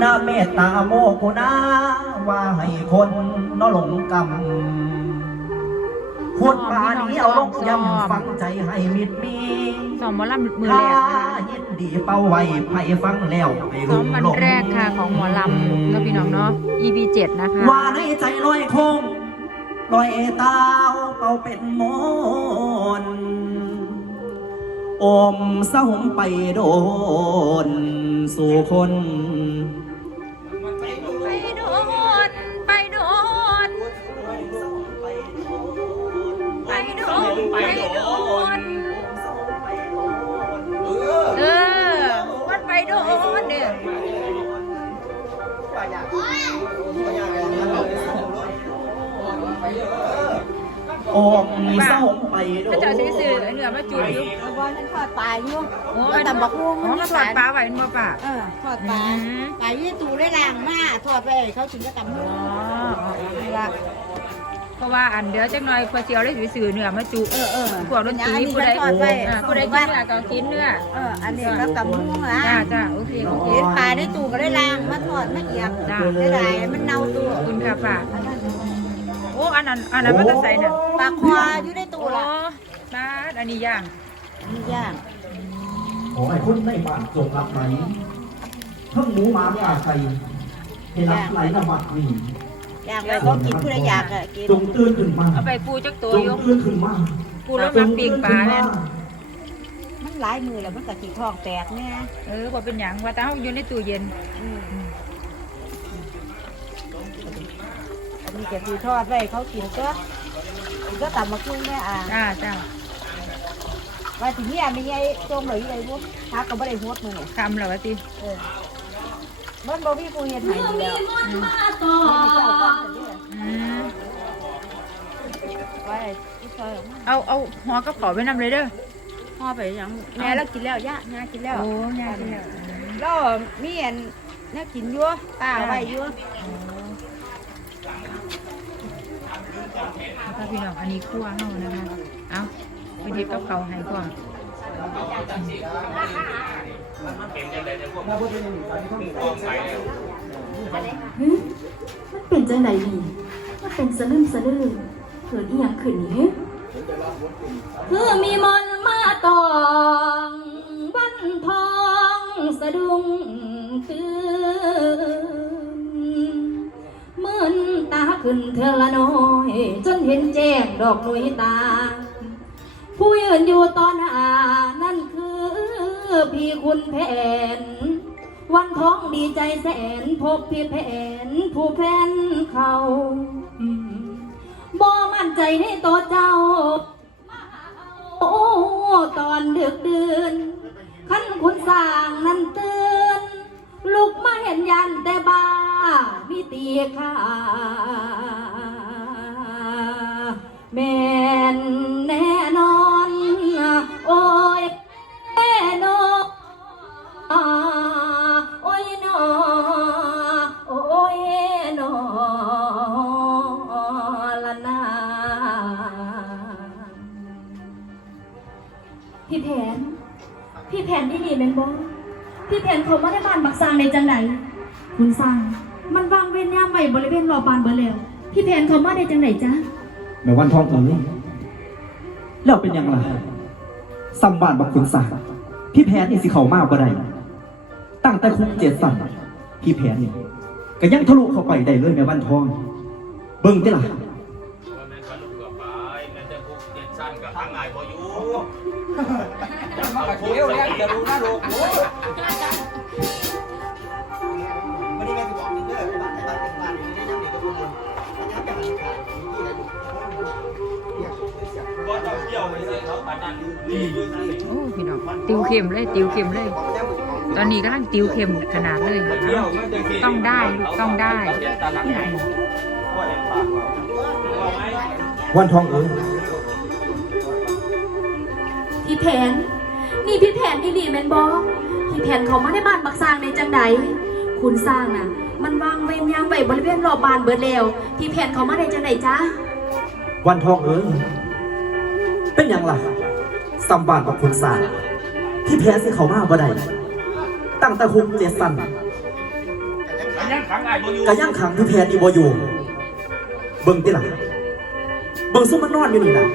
นาเมตตาโมกุณาว่าให้คนนหลงกรรมพูดปานี้เอาลงยำฟังใจให้มิดมีซ้อมหมอลำมือถ้าแรกนะคะยินดีเป้าไว้ไผฟังแล้วไปซ้อรุมมวันหลงแรกค่ะของหมอลำก็พี่น้องเนาะ EP 7นะคะ ว่าในใจลอยคงลอยตาวเป่าเป็นมนต์อมเศร้าผมไปโดน สู่คน อมเศร้าผมไปโดถ้านเจ้าซื้อๆเนื้อมาจุ่มอยู่เอาบอลฉันทอดปลาอยู่โอ้เอาตำบักหุ่งอ๋อมาทอดปลาไว้มาป่ะเออทอดปลาอืมปลายี่ตูได้ล่างมาทอดไปให้เขาถึงก็ตำหุ่อ๋งอนี่ละเพราะว่าอันเดี๋ยวจักหน่อยพอเจียวได้ซื้อๆเนื้อมาจุเออเออพวกดนตรีอันนี้ผู้ใดฉันทอดไว้อ่าผู้ใดกินเนื้อก็กินเนื้อเอออันนี้แล้วตำหุ่งอะจ้าจ้าโอเคโอเคเห็นปลาได้ตูก็ได้ล่างมาทอดมาเอียบจ้าได้หลายมันเน่าตัวขอบคุณค่ะป้าโอ้อันนั้นอันนั้นมันจะใส่น่ะปลาคออยู่ในโอ้ตู้ละมาอันนี้ย่างนี่ย่างขอให้คนในบ้านจงรับไหมทั้งหมูหมาป่าไก่ให้รับไหลนำบัดนี่ย่างไปก็กินผู้ใดอยากอะกินจงตื่นขึ้นมาเอาไปปูจักตัวจงอยู่ตื่นขึ้นมาปูแล้วมันปิ้งปลาเนี่ยมันหลายมือแล้วมันก็สีทองแตกเนี่ยเออบ่เป็นหยังว่าแต่เฮาอยู่ในตู้เย็นอืม นนี้จะสีทอดไว้เขากินก็ก็ตำมาคุ้งแม่อะจ้าจ้าว่าทีนี้ไม่ใช่จงเลยเลยพวกทักก็ไม่ได้หดมือเนี่ยคำแล้วว่าติเออมันบ่มีผู้เฮ็ดให้อยู่แล้วอืมเฮ็ดให้เจ้าก่อนเด้ออืมไว้ที่ซอยออกมาเอาเอาหัวกระเป๋าไปนำเลยเด้อห่อไปหยังแม่เรากินแล้วย่าย่ากินแล้วโอ้ยากแล้วแล้วมีอันน่ากินอยู่ป้าเอาไว้อยู่แล้วพี่น้องอันนี้คั่วเฮานะคะ เอาไปเฮ็ดกับเขาให้ก่อนมันเป็นจังไดนี่มันเป็นสะลึมสะลือเกิดอีหยังขึ้นนี่คือมีมนมาตองวันทองสะดุ้งตื่น ขึ้นเทอละน้อย จนเห็นแจ้งดอกหนุยตา ผู้ยืนอยู่ตอน้านั่นคือพี่คุณแผน วันท้องดีใจแสนพบพี่แผน ผู้แฟนเขาบ่มั่นใจในตัวเจ้าโอ้ตอนดึกดื่นขั้นคุณสร้างนั้นเตือน ลุกมาเห็นยันแต่บ้ามีตีค่าแม่นแน่นอน โอ้ยแน่นอนโอ้ยนอโอ้ยนอละนาพี่แผน พี่แผนที่ดีแมนบอ พี่แผนเขามาได้บ้านบักซางในจังไหนคุณสร้าง มันวางเว้นย่ามไว้บริเวณรอบานเบอร์แล้วพี่แผนเขามาได้จังไหนจ๊ะแม่วันทองเอ๋ยแล้วเป็นยังไงสัมบานบักขุนสาพี่แพนนี่สิเขามากบ่ได้ตั้งแต่คุกเจ็ดสั่นพี่แพนนี่ก็ยังทะลุเข้าไปได้เลยแม่วันทอง เบิ่งติล่ะ ว่าแม่นกันลูกกับไปแม่นแต่พวกเจ็ดสั้นกับทางไหนพออยู่จับมาเขียวแล้วจะรู้นะลูกโอ้ยบ่ต้องเที่ยวไปใส่เขาปานนั้นนี่โอ้พี่น้องติวเข็มเลยติวเข็มเลย ตอนนี้กำลังติวเข็มขนาดเลยมานะเที่ยวมันจะกินต้องได้ลูกต้องได้เขาเรียกตาหลังไหนว่าเห็นปากว่าไหมวันทองเอ๋ยพี่แผนนี่ พี่แผนที่ดีแมนบอพี่แผนเขามาได้บ้านบักซางในจังไหนคุณสร้างน่ะ มันวางเว้นย่ามไว้บริเวณรอบบานเบอร์แล้วพี่แผนเขามาได้จังไหนจ๊ะวันทองเอ๋ยเป็นยังล่ะสัมบานบักขุนสาพี่แพนสิเขามากบ่ได้ตั้งแต่คุกเจ็ดสั่นอันยังขังอ้ายบ่อยู่กะย่างขังพี่แพนอีบอยู่ เบิ่งติล่ะเบิ่งซุ่มมันนอนอยู่นี่นะ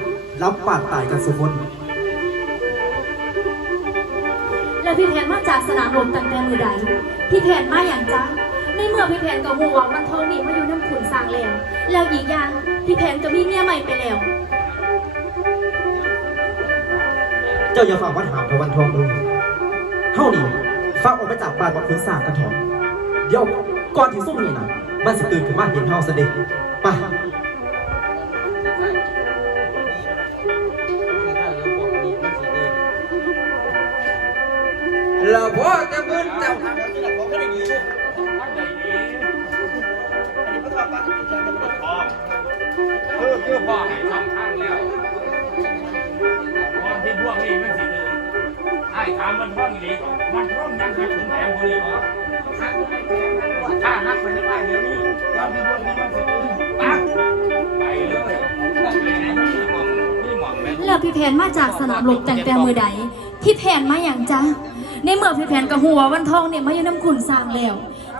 รับปาดตายกันสุคน แล้วพี่แผนมาจากสนามรบตั้งแต่มือใดพี่แผนมาอย่างจ้าในเมื่อพี่แผนกับหัวมันทองนี่มาอยู่น้ำขุนสร้างแล้วแล้วอีกอย่างพี่แผนก็มีเมียใหม่ไปแล้ว เจ้าอย่าฝากว่าถามพระวันทองมึงเท่านี้ฝาออกไปจากบ้านบักคุณสร้างกันเถอะเดี๋ยวก่อนที่ซุ่มนี่นะมันสิตื่นขึ้นมาเห็นเฮาซะเด็ไป เราพ่อจะมึนจับคือคือพ่อให้ทำทางแล้วก่อที่พวกนี้มันสิเดินไอ้ถามมันท่องดีมันท่องยังหักถึงแผงคนนี้เหรอถ้าหักไปได้เดี๋ยวนี้ตอนที่พวกนี้มันสิเดินปักไปเลยแล้วพี่แผนมาจากสนามรบตั้งแต่มือใดพี่แผนมาอย่างจ้า ในเมื่อพี่แผนกับหัววันทองเนี่ยมาอยู่น้ำขุนสร้างแล้ว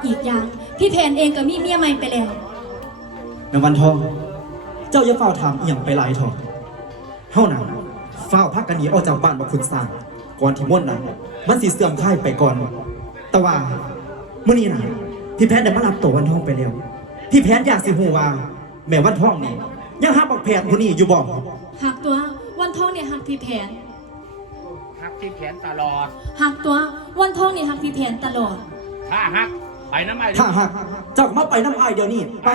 อีกอย่างพี่แผนเองก็มีเมียใหม่ไปแล้วนวันทอง เจ้าอย่าเฝ้าถามเอียงไปหลายทองเท่านั้นเฝ้าพักกันหนีออกจากบ้านบักคุณสร้าง ก่อนที่ม่วนนั้นมันสิเสื่อมค่ายไปก่อน แต่ว่าเมื่อนี้นะพี่แพทย์ได้มารับตัววันทองไปแล้ว พี่แพทย์อยากสิหูว่าแม่วันทองนี่ยังหักบักแพทย์คนนี้อยู่บ่หักตัววันทองเนี่ยหักพี่แผนหัก ที่แขนตลอด หักตัววันทองเนี่ยหักพี่แผนตลอด ถ้าหักไปน้ำไอ้ถ้าหักเจ้าก็มาไปน้ำอายเดี๋ยวนี้ไป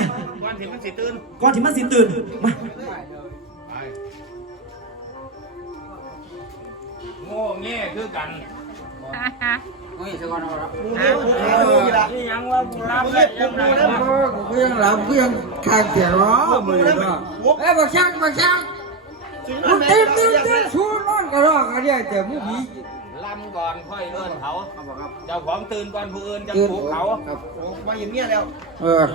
ก่อนที่มันสิตื่นก่อนที่มันสิตื่นมาไปโง่แง่คือกันโอ้ยสกอนเอาละนี่ยังว่าบุรับเล็บยังไงวะ กูยังหลับกูยังข้างเสียร้อมือก็เอ้ยบักช่างบักช่างกูเต็มเต็มเต็มชูนอน กระรอกกระเดียแต่มูผีลำก่อนค่อยเลื่อนเขาเจ้าของตื่นก่อนผู้อื่นจะปลุกเขา ครับมาอย่างเงี้ยแล้ว เออ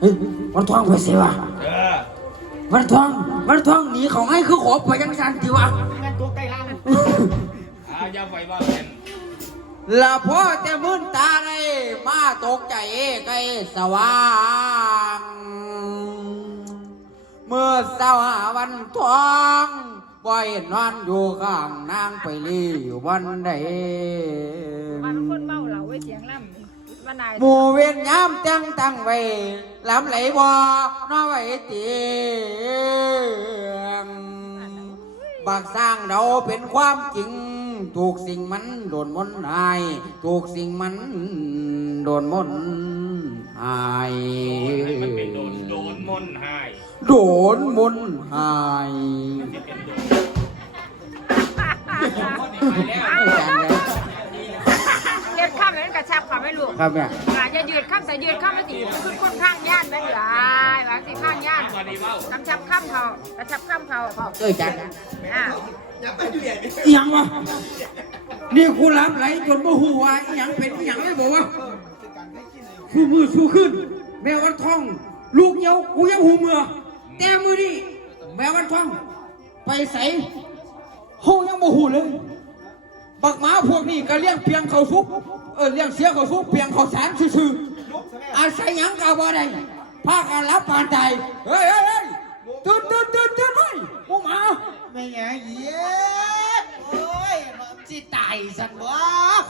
เฮ้ยมันท้องไปสิวะเออมันท้องมันท้องหนีของไอ้คือขอบไปยังสันทีวะอาอย่าไฟว่าเป็นละพ่อแต่มื่นตาไงมาตกใจไกสว่าง เมื่อเสาหาวันทอง บ่อยนอนอยู่ข้างนางไปลีอยู่วันใดมันคนเมาเหล่าไว้เสียงล่ำว่านายหมู่เวียนยามตั้งตั้งไว้ลำไหลบ่น้อไว้เตียงบักสร้างเราเป็นความจริง ถูกสิ่งมันโดนมนต์หาย ถูกสิ่งมันโดนมนต์หายมันเป็นโดนโดนมนต์หาย โดนมนต์หาย ไปแล้วไม่จานแล้วยืดข้ามเลยกระชับขาไม่รู้ครับเนี่ยอาจะยืดข้ามแต่ยืดข้ามไม่ตีขึ้นคนข้างย่านไหมเหรอวางสิข้างย่านสวัสดีเบ้ากำชับข้ามเขากระชับข้ามเขาเอ้ยจานอ่าอีหยังวะนี่กูรับไหลจนบ่หูว่าอีหยังเป็นอีหยังเลยบอกว่าสู้มือสู้ขึ้น แม่วันทอง ลูกเหี่ยวกูยังหูเมือแต่มือนี่แม่วันทอง ไปใส่ ห้องยังบ่หูเลย บักหมาพวกนี้ก็เลี้ยงเพียงเขาซุปเออเลี้ยงเสียเขาซุปเพียงเขาสารซื่อๆอาศัยหยังกาบ่ได้พากันรับปานใจเฮ้ยเฮ้ยเฮ้ยตื่นตื่นตื่นตื่นไปพวกหมาไม่ไงเย้โอ้ยสิตายสันวะ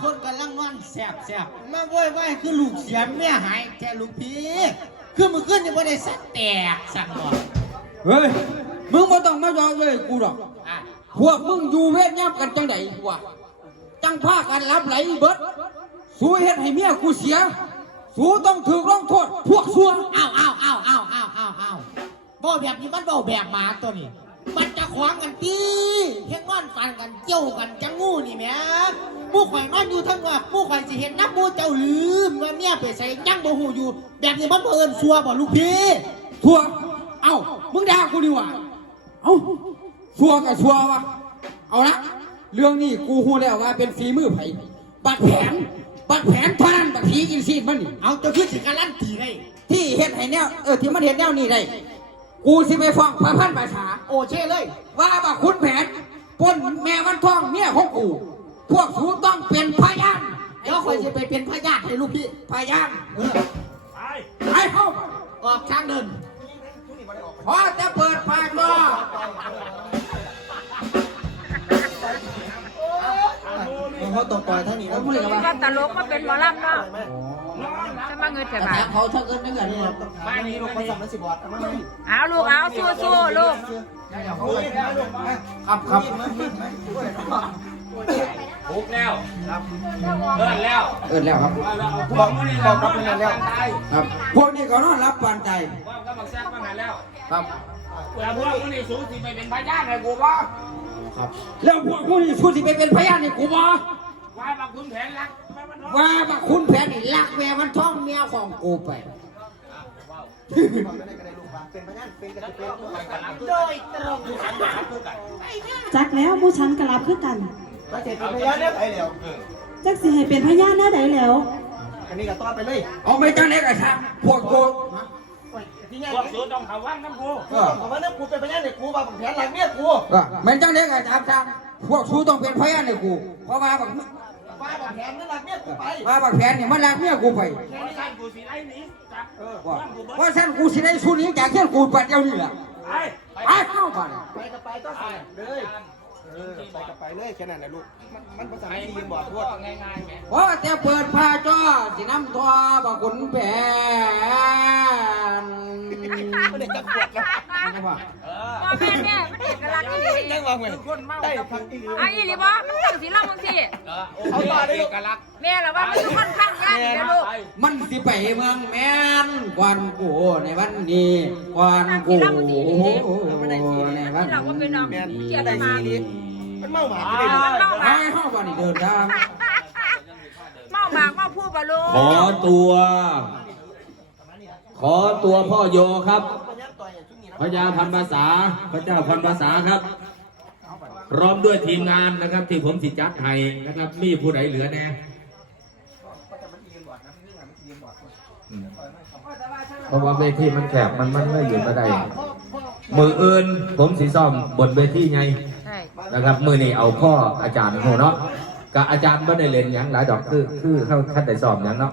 คนกำลังนอนแสบแสบมาโว้ยว้ายคือลูกเสียแม่หายแค่ลูกพี่คือมือขึ้นยังไม่ได้สักแตกสันวะเฮ้ยมึงไม่ต้องมายอมเลยกูหรอกอะ พวกมึงอยู่เวทยับกันจังไดวะจังพากันรับไหลเบิดสู้เฮ็ดให้เมียกูเสีย สู้ต้องถูกลงโทษ พวกซัวอ้าวอ้าวอ้าวอ้าวอ้าวอ้าวอ้าวบ่แบบนี้มันบ่แบบหมาตัวนี้ มันจะขวางกันตีเฮ็ดนอนฟันกันเจ้ากันจังงูนี่แหม่หมู่ข่อยนอนอยู่ทั้งว่าหมู่ข่อยสิเห็นนับหมู่เจ้าลืมว่าเมียไปใส่ยังบ่ฮู้อยู่ แบบนี้มันบ่เอิ้นซัวบ่ลูกพี่ซัวเอ้ามึงด่ากูดีกว่าเอ้า ซัวกับซัววะเอาละเรื่องนี้กูฮู้แล้วว่าเป็นฝีมือไผบัดแผนบัดแผนท่านั้นบัดผีกินซีดมันนี่เอาเจ้าคือสิการันตีให้ที่เฮ็ดให้แนวเออที่มันเฮ็ดแนวนี้ได้กูสิไปฟ้องพระพันประชาโอเช่เลย ว่าบักขุนแผนปล้นแม่วันทองเมียของกูพวกสูต้องเป็นพยานเอดี๋ยวคอยจะไปเป็นพยาธิให้ลูกพี่พยายามเออไปไอ้เข้าออกทางเดินพอจะเปิดปากก็ เขาตกปล่อยทั้งนี้แล้วไม่ได้คิดว่าตลกมาเป็นหมอลำเนาะจะมาเงินแต่บาแต่ทเขาทั้งเอิญนั่นแหละเนี่ยมานี่ลูกมาสั่งมาสิบอดเอาลูกเอาสู้สู้ๆลูกครับครับถูกแล้วเลิศแล้วเอินแล้วครับพวกนี้บอกกับมันแล้วครับพวกนี้ก็นอนรับปานใจว่าก็มาแซ่บมาหันแล้วครับแต่พวกนี้สูงสิไปเป็นพยานให้กูบ่ครับแล้วพวกพวกนี้พูดที่ไปเป็นพยานนี่กูบอก ว่าบักคุณแผนรักแม่มันน้องว่าบักคุณแผนนี่ลักแม่มันท่องเมียของกูไปจักแล้วผู้ฉันก็รับคือกันจักสิให้เป็นพยานแน่ใดแล้วเอาไปจังไหนกันครับพวกกูพวกสูงต้องเขาว่างน้ำกูเออว่านั่นกูเป็นพยานในกูว่าบักแผนหลังเมียกูแม่นจังไหนกันครับครับ พวกชูต้องเป็นพยานในกูเพราะว่าบักว่าบักแผนนี่รักเมียกูไปว่าบักแผนนี่มันรักเมียกูไปแค่สั้นกูสิไล่หนีจับว่าว่าฉันกูสิได้สู้นี้จากเที่ยงกูปัดเดียวนี่แหละไปไปเข้าไปไปกับไปต้องใส่เลย เออไปกับไปเลยแค่นั้นแหละลูก มันมันภาษาอังกฤษบอกพวกง่ายๆแหมเพราะจะเปิดผ้าจ้อสิน้ำทอบักขุนแผนไม่ได้จะปวดแล้วว่าพ่อแม่เนี่ยมันเอกลักษณ์อีหลียังว่าเหมือนคนเมากับพักอีกเอาอีหลีบ่มันตั้งสีล่ำบางทีเขาต่อได้เอกลักษณ์แม่ละว่ามันคือค่อนข้างยากอีกนะลูกมันสิไปเมืองแมนกวนกูในวันนี้กวนกูในวันนี้เราก็เป็น น้องเกียรติมามันเมาหมามันเมาหไปมากเข้าวันนี้เดินทางเมาหมากเมาพูดบ่ลูกขอตัว ขอตัวพ่อโยครับพระยาพันภาษา พระเจ้าพันภาษาครับ พร้อมด้วยทีมงานนะครับ ที่ผมสิจัดไทยนะครับ มีผู้ใดเหลือแน่อืมเพราะว่าเวทีมันแคบมันมันไม่อยู่ก็ได้มืออื่นผมสิซ่อมบนเวทีไงใช่ นะครับมือนี่เอาพ่ออาจารย์โหเนาะกับอาจารย์ไม่ได้เรียนหยังหลายดอกคือคือเขาท่านได้สอบหยังเนาะ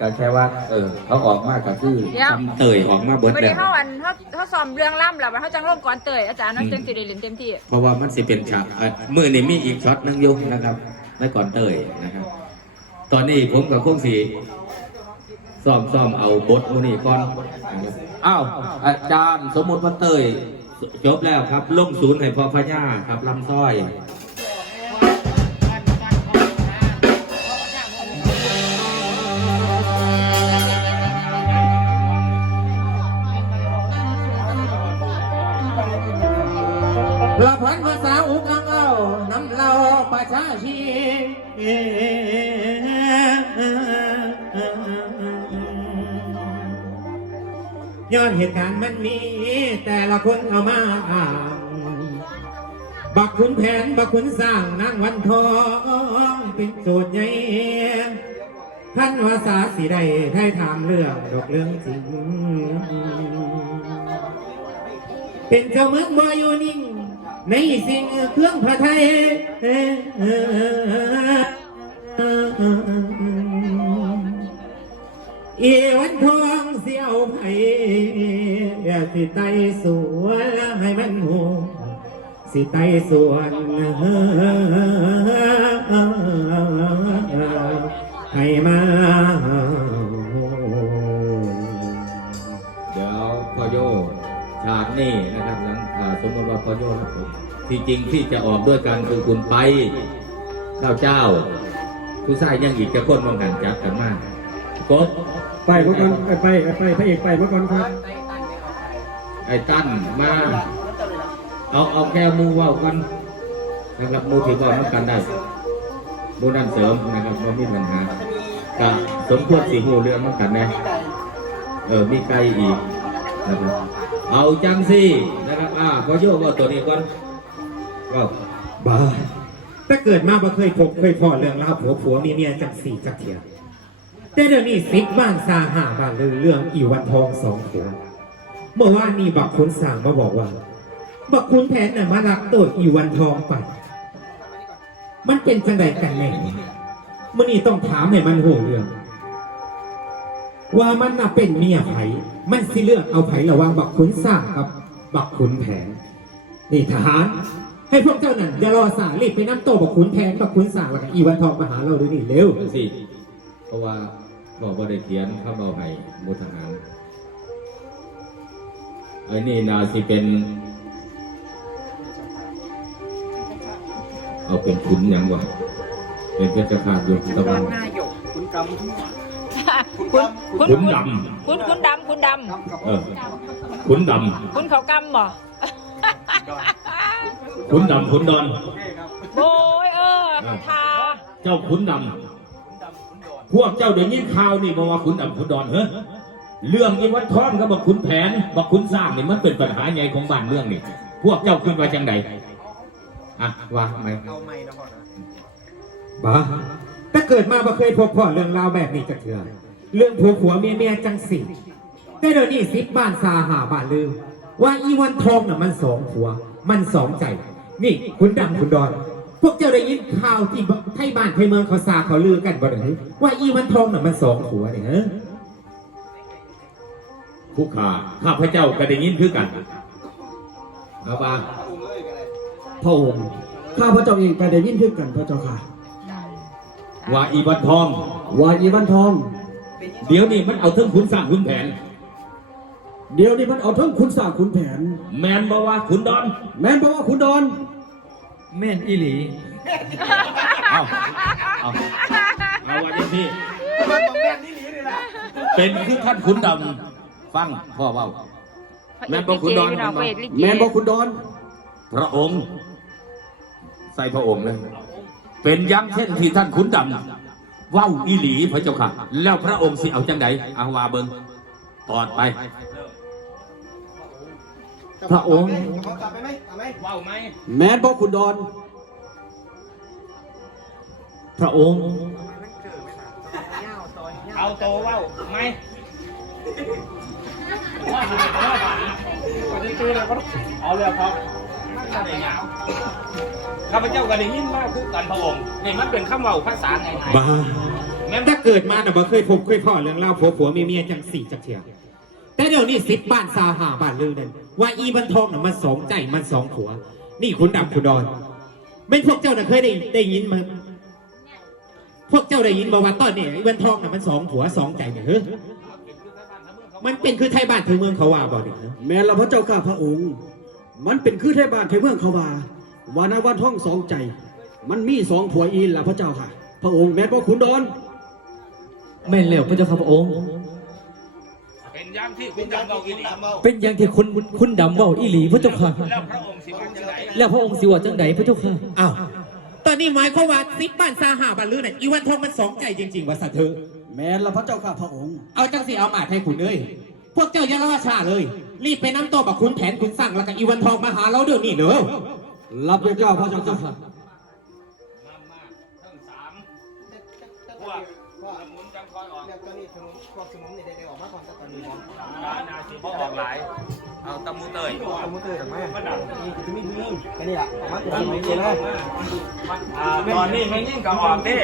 ก็แค่ว่า เออเขาออกมาก็คือทำเตยออกมาเบิดไม่แล้ได้วเข้าอันเขาเขาซ้อมเรื่องล่ำแล้วเขาจังร่มก่อนเตยอาจารย์นั่นจังสิได้เล่นเต็มที่เพราะว่ามันสิเป็นฉากเอ่อมือนี่มีอีกช็อตหนึงอยุ่นะครับไม่ก่อนเตยนะครับ ตอนนี้ผมกับคงสีซ้อมซ้อมเอาบทมือนี่ก่อนนะครับอ้าวอาจารย์สมมุติว่าเตย จบแล้วครับลงศูนย์ให้พ่อพญาครับลำซ้อยละพันภาษาอุกังเอาน้ำเราประชาชีย้อนเหตุการณ์มันมี แต่ละคนเอามาอ้างบักขุนแผนบักขุนสร้างนางวันทองเป็นโจทย์ใหญ่ท่านภาษาสีใดให้ถามเรื่องดอกเรื่องจริง เป็นเจ้าเมืองบอยู่นิ่ง ในสิ่งเครื่องพระไทยเอวันทองเสียวไผ่ สิไตสวนให้มันหูสิไตสวนให้มาเดี๋ยวพ่อโยฉากนี่นะครับหลังสมมติว่าพ่อโยครับผมที่จริงที่จะออกด้วยกันคือคุณไปข้าวเจ้าผู้ชายยังอีกจะคนมองกันจับกันมากกบไปเมื่อก่อนไปไปพระเอกไปเมื่อก่อนครับ อ้ตั้นมาเอาเอาแค่มูว่ากันนะครับมูที่เว่ามันกันได้มูนั่นเสริมนะครับว่ามีปัญหากับสมควรสีหูเรื่องมันกันนะเออมีไกลอีกนะครับเอาจังสินะครับอ่าพอโยกว่าตัวนี้ก่อนว่าบ้าแต่เกิดมาบ่เคยพบเคยพอเรื่องราวผัวผัวเมียเมียจักสี่จักเทียแต่เดี๋ยวนี้สิบบ้านซาหาบ้านเลยเรื่องอีวันทองสองผัว เมื่อวานนี้บักคุณสั่งมาบอกว่า บักคุณแผนน่ะมาลักตัวอีวันทองไป มันเป็นจังไดกันแน่มื่อนี้ต้องถามให้มันหูเรื่อง ว่ามันน่ะเป็นเมียไผมันสิเลือกเอาไประหวางบักขุนสร้างกับ บักขุนแผนนี่ทหาร ให้พวกเจ้านั่นอย่ารอสารีบไปน้ำโตบักขุนแผนบักขุนสร้างแล้วก็อีวันทองมาหาเราด้วยนี่เร็ว สิ เพราะว่าพ่อบ่ได้เขียนคำเอาให้มูทหาร อ้นี่นาสิเป็นเอาเป็นขุนหยังวะเป็นเพชรฆาตอยู่ตะวันคุณคุณขุนดคุณคุณดำคุณดำเออขุนดำคุณเขากำบ่ำขุนดำขุนดอนโอ้ยเออเขาทาเจ้าขุนดำพวกเจ้าเดี๋ยวนี้ข่าวนี่บอกว่าขุนดำขุนดอนเฮ้ย เรื่องนี้วัดท้อนกับบักขุนแผนบักขุนสร้างนี่มันเป็นปัญหาใหญ่ของบ้านเมืองนี่พวกเจ้าขึ้นมาจังใดอะว่าไหมบ้าแต่เกิดมาบ่เคยพบพ่อเรื่องราวแบบนี้จักเถื่อเรื่องผัวผัวเมียเมียจังสิแต่เดี๋ยวนี้สิบบ้านซาหาบ้านลืมว่าอีวันทองน่ะมันสองผัว มันสองใจ นี่คุณดำคุณดอน พวกเจ้าได้ยินข่าวที่ไทยบ้านไทยเมืองเขาซาเขาลือกันบ่ได้ว่าอีวันทองน่ะมันสองผัวเนี่ย ผู้ขาข้าพเจ้าก็ได้ยินคือกันเอาบ้าพระองค์ข้าพระเจ้าเองก็ได้ยินเพื่อกันพระเจ้าค่ะ ว่าอีวันทอง ว่าอีวันทอง เดี๋ยวนี้มันเอาเทิงขุนสร้างขุนแผน เดี๋ยวนี้มันเอาทั้งขุนสร้างขุนแผน แมนบอกว่าขุนดอน แม่นบอกว่าขุนดอน แม่นอีหลีเอาเอาเอาว่าจังที่เป็นคือท่านขุนดำ ฟังพ่อเว่าแม่นบ่คุณดอนพี่น้องเวทลิเกแม่นบอกขุนดอน พระองค์ ใส่พระองค์เลยเป็นอยังเช่นที่ท่านขุนดำเว้าอีหลีพระเจ้าค่ะ แล้วพระองค์สิเอาจังใดเอาว่าเบิงตอดไป พระองค์แม่นบอกขุนดอน พระองค์ เอาโตเว้าไหม เอาเลยครับข้าพเจ้าก็ได้ยินมากคือกันพระองค์นี่มันเป็นคำเว้าภาษาไงบ้าแต่เกิดมาน่บ่เคยพบเคยพ่อเรื่องเล่าผัวผัวเมียเมียจังสี่จักเถื่อแต่เดี๋ยวนี้สิบบ้านซาหาบ้านลือนั่นว่าอีวันทองน่ะมันสองใจมันสองผัว นี่คุณดำคุณดอนไม่พวกเจ้าน่ะเคยได้ได้ยินมาพวกเจ้าได้ยินมาว่าตอนนี้อีวันทองน่ะมันสองผัวสองใจเนี่ยเฮ้ย มันเป็นคือไทยบ้านไทยเมืองเขาว่าบ่เนี่ยเฮ้ยแม่นละพระเจ้าข้าพระองค์ มันเป็นคือไทยบ้านไทยเมืองเขาว่าว่านาวันท่องสองใจ มันมีสองผัวอีนละพระเจ้าค่ะ พระองค์แม่นบอกขุนดอนแม่นแล้วพระเจ้าข้าพระองค์ เป็นย่างที่คุณดำเว้าอีหลีเป็นอย่างที่คุณคุณดำเว้าอีหลีพระเจ้าค่ะ แล้วพระองค์สิว่าจังไดแล้วพระองค์สิว่าจังใดพระเจ้าค่ะอ้าวตอนนี้หมายความว่าสิบบ้านซาหาบ้านลือน่ะอีวันทองมันสองใจจริง ๆ ว่าสัตว์เธอ แม่นละพระเจ้าข้าพระองค์ เอาจังสิเอามาให้คุณเลยพวกเจ้าอย่ารอช้าเลย รีบไปน้ำโตบักคุณแผนคุณสั่งแล้วก็อีวันทองมาหาเราเดี๋ยวนี้เด้อรับเจ้าพระเจ้าค่ะมามาทั้งสามพวกสมุนจังคอยออกนาสิบ่ออกหลาย เอาตะมูเตยตะมูเตยจากแม่มาดับนี่จะมีเรื่องแค่นี้ล่ะมาตัวนี้เลยนะตอนนี้ไม่ยิ่งกับออกเด้